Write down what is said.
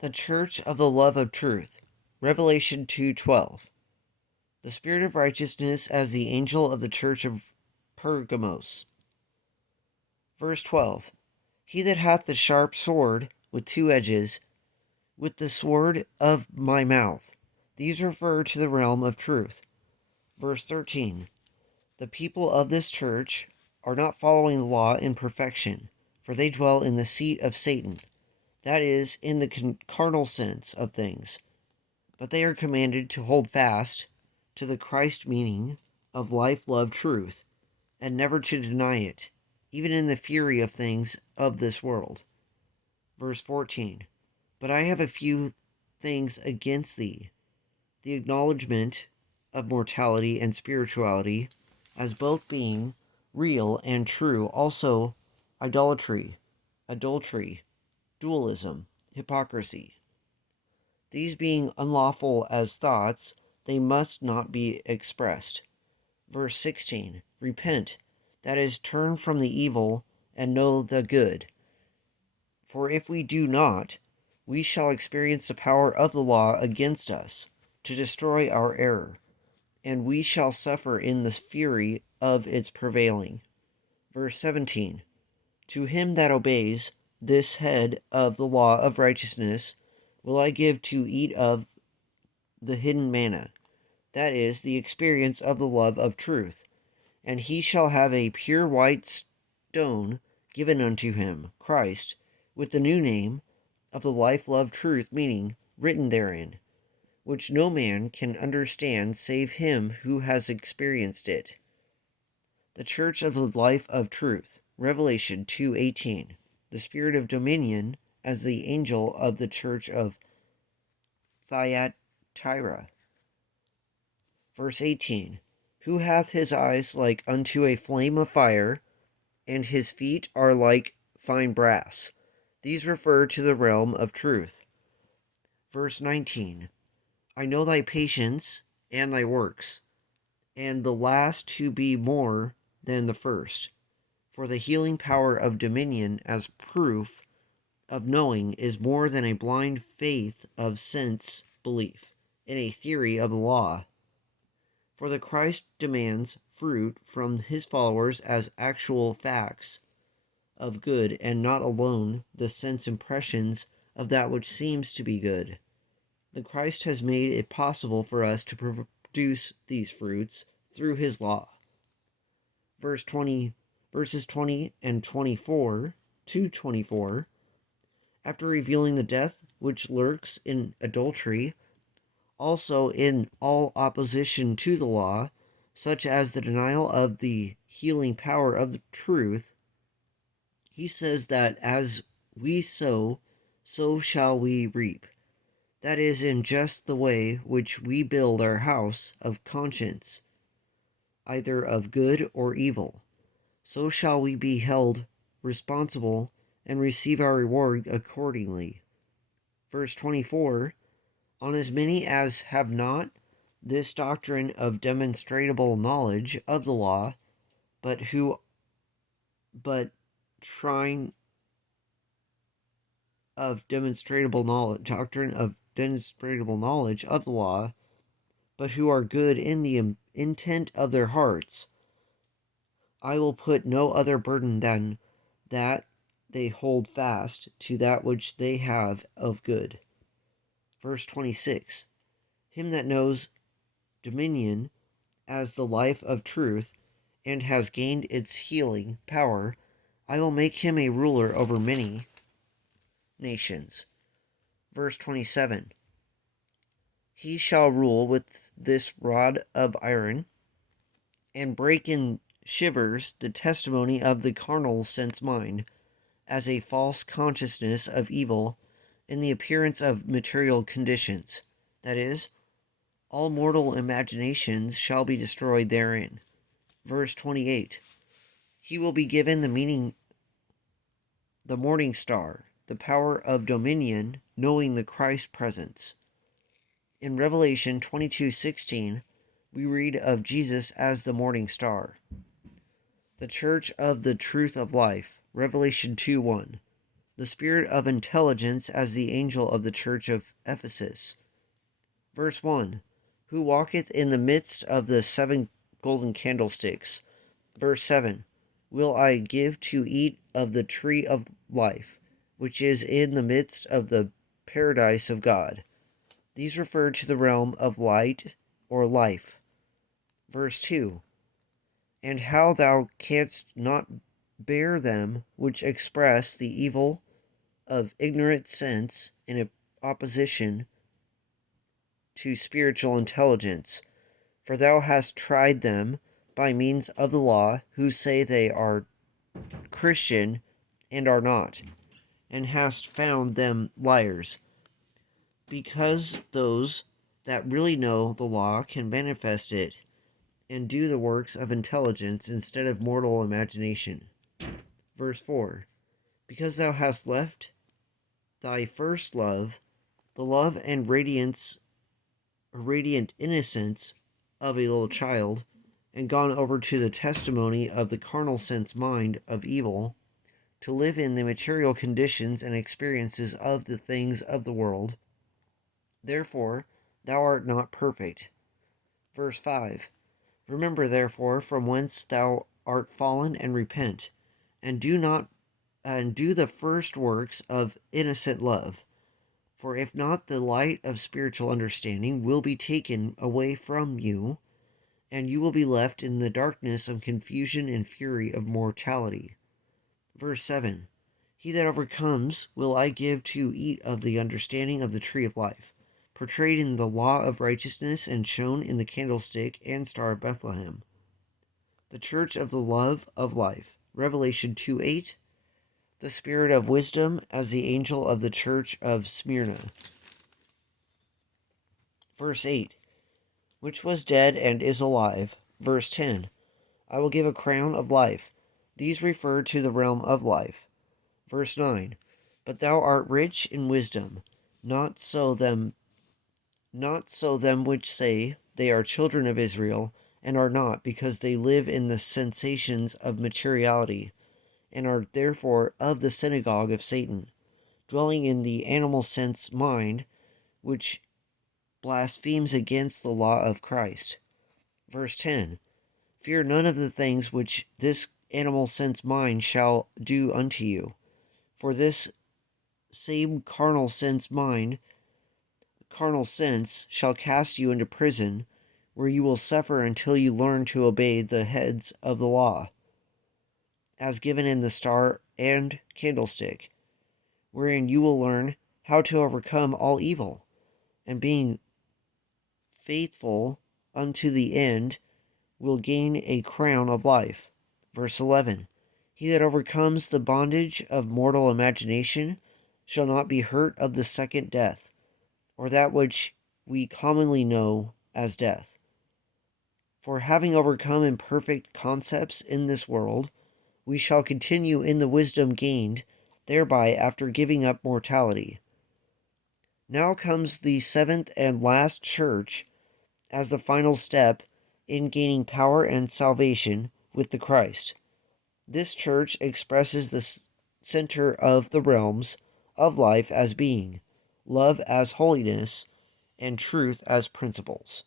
The Church of the Love of Truth. Revelation 2:12. The Spirit of Righteousness as the angel of the Church of Pergamos. Verse 12. He that hath the sharp sword with two edges, with the sword of my mouth. These refer to the realm of truth. Verse 13. The people of this church are not following the law in perfection, for they dwell in the seat of Satan, that is, in the carnal sense of things. But they are commanded to hold fast to the Christ meaning of life, love, truth, and never to deny it, even in the fury of things of this world. Verse 14. But I have a few things against thee, the acknowledgement of mortality and spirituality, as both being real and true, also idolatry, adultery, dualism, hypocrisy. These being unlawful as thoughts, they must not be expressed. Verse 16. Repent, that is, turn from the evil and know the good. For if we do not, we shall experience the power of the law against us to destroy our error, and we shall suffer in the fury of its prevailing. Verse 17. To him that obeys this head of the law of righteousness will I give to eat of the hidden manna, that is, the experience of the love of truth. And he shall have a pure white stone given unto him, Christ, with the new name of the life, love, truth, meaning written therein, which no man can understand save him who has experienced it. The Church of the Life of Truth. Revelation 2:18. The Spirit of Dominion as the angel of the Church of Thyatira. Verse 18. Who hath his eyes like unto a flame of fire, and his feet are like fine brass. These refer to the realm of truth. Verse 19. I know thy patience and thy works, and the last to be more than the first. For the healing power of dominion as proof of knowing is more than a blind faith of sense belief in a theory of the law. For the Christ demands fruit from his followers as actual facts of good, and not alone the sense impressions of that which seems to be good. The Christ has made it possible for us to produce these fruits through his law. Verses 20 and 24 to 24, after revealing the death which lurks in adultery, also in all opposition to the law, such as the denial of the healing power of the truth, he says that as we sow, so shall we reap. That is, in just the way which we build our house of conscience, either of good or evil, so shall we be held responsible and receive our reward accordingly. Verse 24. On as many as have not this doctrine of demonstrable knowledge of the law, doctrine of demonstrable knowledge of the law, but who are good in the intent of their hearts, I will put no other burden than that they hold fast to that which they have of good. Verse 26. Him that knows dominion as the life of truth, and has gained its healing power, I will make him a ruler over many nations. Verse 27. He shall rule with this rod of iron, and break in shivers the testimony of the carnal sense mind, as a false consciousness of evil in the appearance of material conditions. That is, all mortal imaginations shall be destroyed therein. Verse 28. He will be given the meaning, the morning star, the power of dominion, knowing the Christ presence. In Revelation 22:16, we read of Jesus as the morning star. The Church of the Truth of Life. Revelation 2:1. the spirit of intelligence as the angel of the church of Ephesus. Verse 1. Who walketh in the midst of the 7 golden candlesticks. Verse 7. Will I give to eat of the tree of life, which is in the midst of the paradise of God. These refer to the realm of light or life. Verse 2. And how thou canst not bear them which express the evil of ignorant sense in opposition to spiritual intelligence, for thou hast tried them by means of the law, who say they are Christian and are not, and hast found them liars, because those that really know the law can manifest it and do the works of intelligence instead of mortal imagination. Verse 4. Because thou hast left thy first love, the love and radiant innocence of a little child, and gone over to the testimony of the carnal sense mind of evil, to live in the material conditions and experiences of the things of the world. Therefore, thou art not perfect. Verse 5. Remember, therefore, from whence thou art fallen, and repent, and do the first works of innocent love. For if not, the light of spiritual understanding will be taken away from you, and you will be left in the darkness of confusion and fury of mortality. Verse 7. He that overcomes will I give to eat of the understanding of the tree of life, portrayed in the law of righteousness and shown in the candlestick and star of Bethlehem. The church of the love of life. Revelation 2:8. The spirit of wisdom as the angel of the church of Smyrna. Verse 8. Which was dead and is alive. Verse 10. I will give a crown of life. These refer to the realm of life. Verse 9. But thou art rich in wisdom, not so them which say they are children of Israel, and are not, because they live in the sensations of materiality, and are therefore of the synagogue of Satan, dwelling in the animal sense mind, which blasphemes against the law of Christ. Verse 10. Fear none of the things which this animal sense mind shall do unto you. For this same carnal sense shall cast you into prison, where you will suffer until you learn to obey the heads of the law, as given in the star and candlestick, wherein you will learn how to overcome all evil, and being faithful unto the end, will gain a crown of life. Verse 11. He that overcomes the bondage of mortal imagination shall not be hurt of the second death, or that which we commonly know as death. For having overcome imperfect concepts in this world, we shall continue in the wisdom gained thereby after giving up mortality. Now comes the 7th and last church as the final step in gaining power and salvation with the Christ. This church expresses the center of the realms of life as being, love as holiness, and truth as principles.